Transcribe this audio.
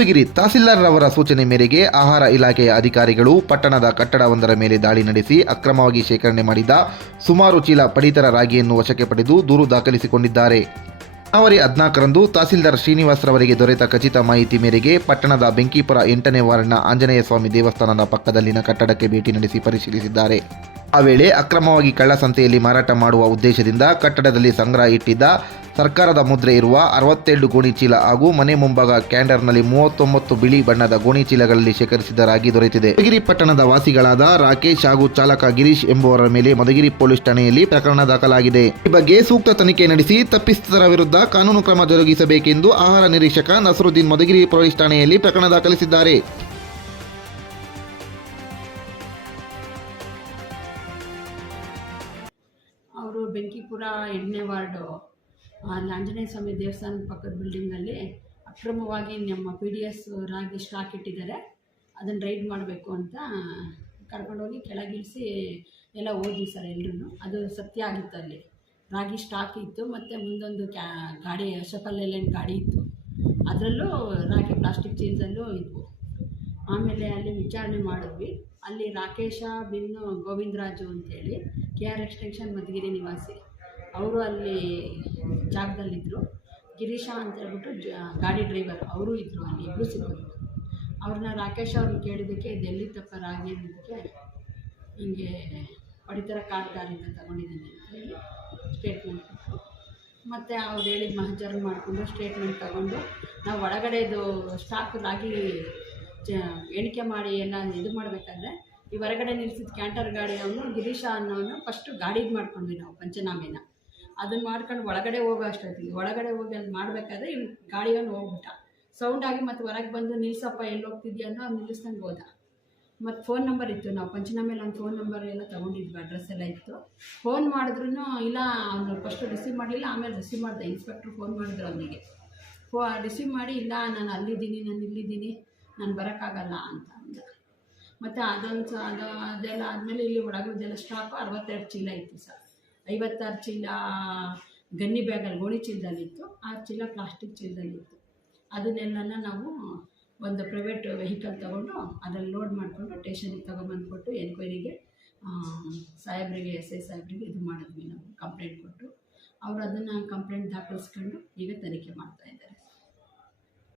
ಮಧುಗಿರಿ ತಹಸೀಲ್ದಾರ್ ರವರ ಸೂಚನೆ ಮೇರೆಗೆ ಆಹಾರ ಇಲಾಖೆಯ ಅಧಿಕಾರಿಗಳು ಪಟ್ಟಣದ ಕಟ್ಟಡವೊಂದರ ಮೇಲೆ ದಾಳಿ ನಡೆಸಿ ಅಕ್ರಮವಾಗಿ ಶೇಖರಣೆ ಮಾಡಿದ ಸುಮಾರು ಚೀಲ ಪಡಿತರ ರಾಗಿಯನ್ನು ವಶಕ್ಕೆ ಪಡೆದು ದೂರು ದಾಖಲಿಸಿಕೊಂಡಿದ್ದಾರೆ. ಜನವರಿ ಹದಿನಾಲ್ಕರಂದು ತಹಸೀಲ್ದಾರ್ ಶ್ರೀನಿವಾಸ್ ರವರಿಗೆ ದೊರೆತ ಖಚಿತ ಮಾಹಿತಿ ಮೇರೆಗೆ ಪಟ್ಟಣದ ಬೆಂಕಿಪುರ ಎಂಟನೇ ವಾರ್ಡ್ನ ಆಂಜನೇಯ ಸ್ವಾಮಿ ದೇವಸ್ಥಾನದ ಪಕ್ಕದಲ್ಲಿನ ಕಟ್ಟಡಕ್ಕೆ ಭೇಟಿ ನಡೆಸಿ ಪರಿಶೀಲಿಸಿದ್ದಾರೆ. ಆ ವೇಳೆ ಅಕ್ರಮವಾಗಿ ಕಳ್ಳಸಂತೆಯಲ್ಲಿ ಮಾರಾಟ ಮಾಡುವ ಉದ್ದೇಶದಿಂದ ಕಟ್ಟಡದಲ್ಲಿ ಸಂಗ್ರಹ ಇಟ್ಟಿದ್ದ ಸರ್ಕಾರದ ಮುದ್ರೆ ಇರುವ ಅರವತ್ತೆರಡು ಗೋಣಿ ಚೀಲ ಹಾಗೂ ಮನೆ ಮುಂಭಾಗ ಕ್ಯಾಂಡರ್ನಲ್ಲಿ ಮೂವತ್ತೊಂಬತ್ತು ಬಿಳಿ ಬಣ್ಣದ ಗೋಣಿ ಚೀಲಗಳಲ್ಲಿ ಶೇಖರಿಸಿದ ರಾಗಿ ದೊರೆತಿದೆ. ಮಧುಗಿರಿ ಪಟ್ಟಣದ ವಾಸಿಗಳಾದ ರಾಕೇಶ್ ಹಾಗೂ ಚಾಲಕ ಗಿರೀಶ್ ಎಂಬುವರ ಮೇಲೆ ಮಧುಗಿರಿ ಪೊಲೀಸ್ ಠಾಣೆಯಲ್ಲಿ ಪ್ರಕರಣ ದಾಖಲಾಗಿದೆ. ಈ ಬಗ್ಗೆ ಸೂಕ್ತ ತನಿಖೆ ನಡೆಸಿ ತಪ್ಪಿಸ್ಥರ ವಿರುದ್ಧ ಕಾನೂನು ಕ್ರಮ ಜರುಗಿಸಬೇಕೆಂದು ಆಹಾರ ನಿರೀಕ್ಷಕ ನಸರುದ್ದೀನ್ ಮಧುಗಿರಿ ಪೊಲೀಸ್ ಠಾಣೆಯಲ್ಲಿ ಪ್ರಕರಣ ದಾಖಲಿಸಿದ್ದಾರೆ. ಅವರು ಬೆಂಕಿಪುರ ಎಂಟನೇ ವಾರ್ಡು ಅಲ್ಲಿ ಆಂಜನೇಯ ಸ್ವಾಮಿ ದೇವಸ್ಥಾನ ಪಕ್ಕದ ಬಿಲ್ಡಿಂಗಲ್ಲಿ ಅಕ್ರಮವಾಗಿ ನಮ್ಮ ಪಿ ಡಿ ಎಸ್ ರಾಗಿ ಸ್ಟಾಕ್ ಇಟ್ಟಿದ್ದಾರೆ. ಅದನ್ನು ರೈಡ್ ಮಾಡಬೇಕು ಅಂತ ಕರ್ಕೊಂಡೋಗಿ ಕೆಳಗಿಳಿಸಿ ಎಲ್ಲ ಓದಿ ಸರ್ ಎಲ್ಲರೂ ಅದು ಸತ್ಯ ಆಗಿತ್ತು ಅಲ್ಲಿ. ರಾಗಿ ಸ್ಟಾಕ್ ಇತ್ತು, ಮತ್ತು ಮುಂದೊಂದು ಕ್ಯಾ, ಗಾಡಿ ಅಶೋಕ ಲೇಲ್ಯಾಂಡ್ ಗಾಡಿ ಇತ್ತು. ಅದರಲ್ಲೂ ರಾಗಿ ಪ್ಲಾಸ್ಟಿಕ್ ಚೀಲದಲ್ಲೂ ಇದ್ವು. ಆಮೇಲೆ ಅಲ್ಲಿ ವಿಚಾರಣೆ ಮಾಡಿದ್ವಿ. ಅಲ್ಲಿ ರಾಕೇಶ, ಬಿನ್ನು, ಗೋವಿಂದರಾಜು ಅಂತೇಳಿ ಕೆ ಆರ್ ಎಕ್ಸ್ಟೆನ್ಷನ್ ಮಧುಗಿರಿ ನಿವಾಸಿ. ಅವರು ಅಲ್ಲಿ ಜಾಗದಲ್ಲಿದ್ದರು ಗಿರೀಶ ಅಂತ ಹೇಳ್ಬಿಟ್ಟು ಜ, ಗಾಡಿ ಡ್ರೈವರ್ ಅವರು ಇದ್ದರು ಅಲ್ಲಿ ಇಬ್ಬರು ಸಿಬ್ಬಂದಿ ಅವ್ರನ್ನ ರಾಕೇಶ್ ಅವ್ರನ್ನ ಕೇಳಿದ್ದಕ್ಕೆ ಇದೆಲ್ಲಿ ತಪ್ಪ ರಾಗಿ ಅನ್ನೋದಕ್ಕೆ ಹಿಂಗೆ ಪಡಿತರ ಕಾರ್ಡ್ಗಾರಿಂದ ತಗೊಂಡಿದ್ದೀನಿ ಅಂತ ಹೇಳಿ ಸ್ಟೇಟ್ಮೆಂಟ್ ಮತ್ತು ಅವ್ರು ಹೇಳಿದ ಮಹಜರ್ ಮಾಡಿಕೊಂಡು ಸ್ಟೇಟ್ಮೆಂಟ್ ತಗೊಂಡು ನಾವು ಒಳಗಡೆದು ಸ್ಟಾಕ್ ರಾಗಿ ಚ ಎಣಿಕೆ ಮಾಡಿ ಎಲ್ಲ ಇದು ಮಾಡಬೇಕಾದ್ರೆ ಈ ಹೊರಗಡೆ ನಿಲ್ಲಿಸಿದ ಕ್ಯಾಂಟರ್ ಗಾಡಿ ಅವನು ಗಿರೀಶ ಅನ್ನೋನು ಫಸ್ಟು ಗಾಡಿಗೆ ಮಾಡ್ಕೊಂಡ್ವಿ ನಾವು ಪಂಚನಾಮೆನ. ಅದನ್ನು ಮಾಡ್ಕೊಂಡು ಒಳಗಡೆ ಹೋಗೋ ಅಷ್ಟೊತ್ತಿಗೆ. ಒಳಗಡೆ ಹೋಗಿ ಅದು ಮಾಡಬೇಕಾದ್ರೆ ಗಾಡಿ ಗಾಡಿಯವನು ಹೋಗ್ಬಿಟ್ಟ. ಆಗಿ ಮತ್ತು ಹೊರಗೆ ಬಂದು ನಿಲ್ಸಪ್ಪ ಎಲ್ಲಿ ಹೋಗ್ತಿದ್ಯಾ ಅನ್ನೋ ಅವ್ನು ನಿಲ್ಲಿಸ್ದಂಗೆ ಹೋದ. ಮತ್ತು ಫೋನ್ ನಂಬರ್ ಇತ್ತು. ನಾವು ಪಂಚನಾಮೇಲೆ ಒಂದು ಫೋನ್ ನಂಬರ್ ಎಲ್ಲ ತೊಗೊಂಡಿದ್ವಿ ಅಡ್ರೆಸ್ ಎಲ್ಲ ಇತ್ತು. ಫೋನ್ ಮಾಡಿದ್ರು ಇಲ್ಲ, ಅವನು ಫಸ್ಟು ರಿಸೀವ್ ಮಾಡಲಿಲ್ಲ, ಆಮೇಲೆ ರಿಸೀವ್ ಮಾಡಿದೆ. ಇನ್ಸ್ಪೆಕ್ಟ್ರು ಫೋನ್ ಮಾಡಿದ್ರು ಅವನಿಗೆ. ಫೋ ರಿಸೀವ್ ಮಾಡಿ, ಇಲ್ಲ, ನಾನು ಅಲ್ಲಿದ್ದೀನಿ, ನಾನು ಇಲ್ಲಿದ್ದೀನಿ, ನಾನು ಬರೋಕ್ಕಾಗಲ್ಲ ಅಂತ ಅಂದ. ಮತ್ತು ಅದೊಂದು ಅದು, ಅದೆಲ್ಲ ಆದಮೇಲೆ ಇಲ್ಲಿ ಒಳಗಡೆಲ್ಲ ಸ್ಟಾಕು ಅರವತ್ತೆರಡು ಚೀಲ ಇತ್ತು ಸರ್. ಐವತ್ತಾರು ಚೀಲ, ಗನ್ನಿ ಬ್ಯಾಗಲ್ಲಿ ಗೋಣಿ ಚೀಲದಲ್ಲಿತ್ತು. ಆರು ಚೀಲ ಪ್ಲಾಸ್ಟಿಕ್ ಚೀಲದಲ್ಲಿತ್ತು. ಅದನ್ನೆಲ್ಲ ನಾವು ಒಂದು ಪ್ರೈವೇಟ್ ವೆಹಿಕಲ್ ತೊಗೊಂಡು ಅದ್ರಲ್ಲಿ ಲೋಡ್ ಮಾಡಿಕೊಂಡು ಟೇಷನಿಗೆ ತೊಗೊಂಬಂದ್ಕೊಟ್ಟು ಎನ್ಕ್ವೈರಿಗೆ ಸಾಹೇಬ್ರಿಗೆ, ಎಸ್ ಐ ಸಾಹೇಬ್ರಿಗೆ ಇದು ಮಾಡಿದ್ವಿ ನಾವು ಕಂಪ್ಲೇಂಟ್ ಕೊಟ್ಟು. ಅವರು ಅದನ್ನು ಕಂಪ್ಲೇಂಟ್ ದಾಖಲಿಸ್ಕೊಂಡು ಈಗ ತನಿಖೆ ಮಾಡ್ತಾಯಿದ್ದಾರೆ